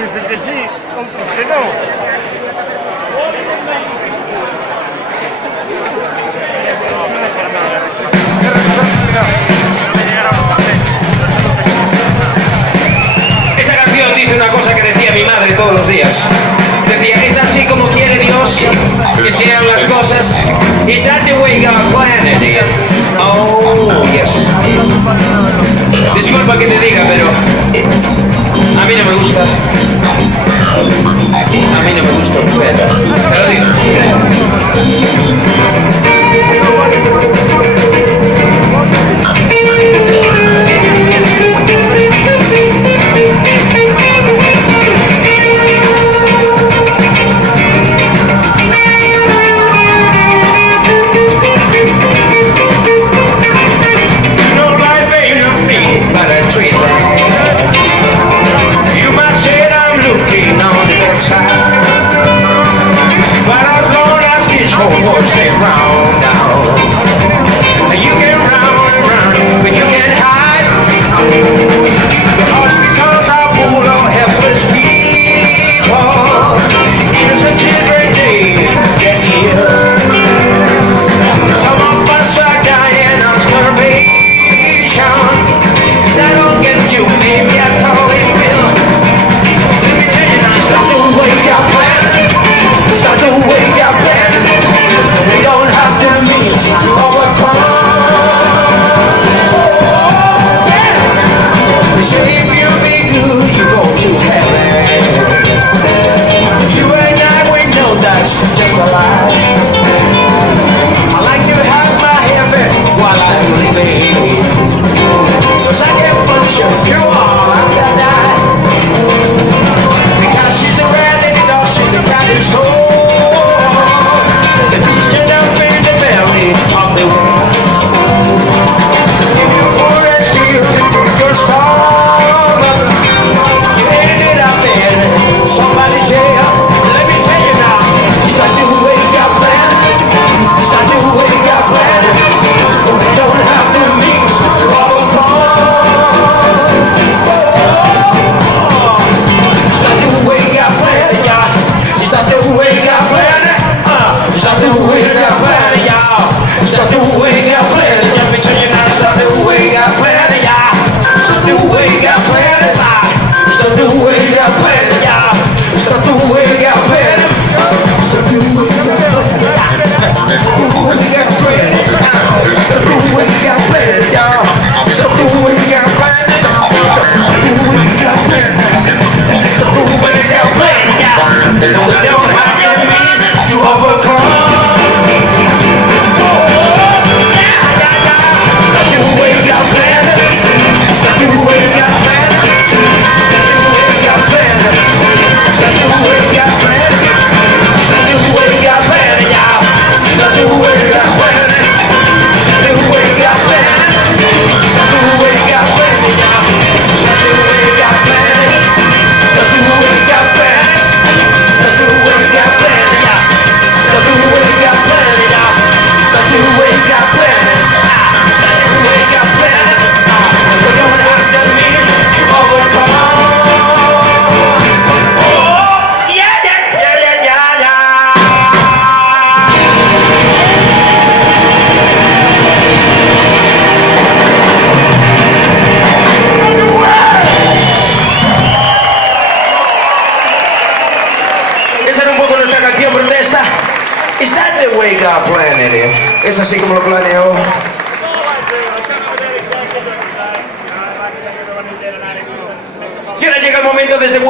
dicen que sí, otros que no. Esa canción dice una cosa que decía mi madre todos los días. Decía, es así como quiere Dios que sean las cosas. Is that the way God planned it? Oh, yes. Disculpa que te diga, pero a mí no me gusta. A mí no me gusta, pero te lo digo. Stay round now. You get round and round, but you can't hide. All because I pull on helpless people. Innocent children, they get killed. Some of us are dying of starvation. That don't get you, maybe I thought it will. Let me tell you now, stop the way you plan. Stop the way you plan. We don't have the means to overcome. Yeah. So if you be good, you go to heaven. You and I, we know that's just a lie. I like to have my heaven while I'm living. 'Cause I can't function pure after that. Because she's the rat and the dog, she's the cat and soul. The pigeon up in the belly of the world. If you pour and steal, then put your storm. You ended up in somebody's jail. Let me tell you now, start the way you plan. Start the way you plan. We don't have the means to overcome. Start the way you plan, yeah. Start the way you plan. Stop the way you plan it, y'all. Stop the way you plan it. Let me tell you now. Stop the way you plan it, y'all. Stop the way you plan it, stop the way you plan it, y'all. Stop the way you plan it. Stop the way you plan it. Stop the way you plan it. Stop the way you plan it, y'all. Stop the way you plan it. Stop the way you plan it. Stop the way you plan it, y'all. We don't have your means to overcome. Is that the way God planned it? ¿Es así como lo planeó? Y ahora llega el momento desde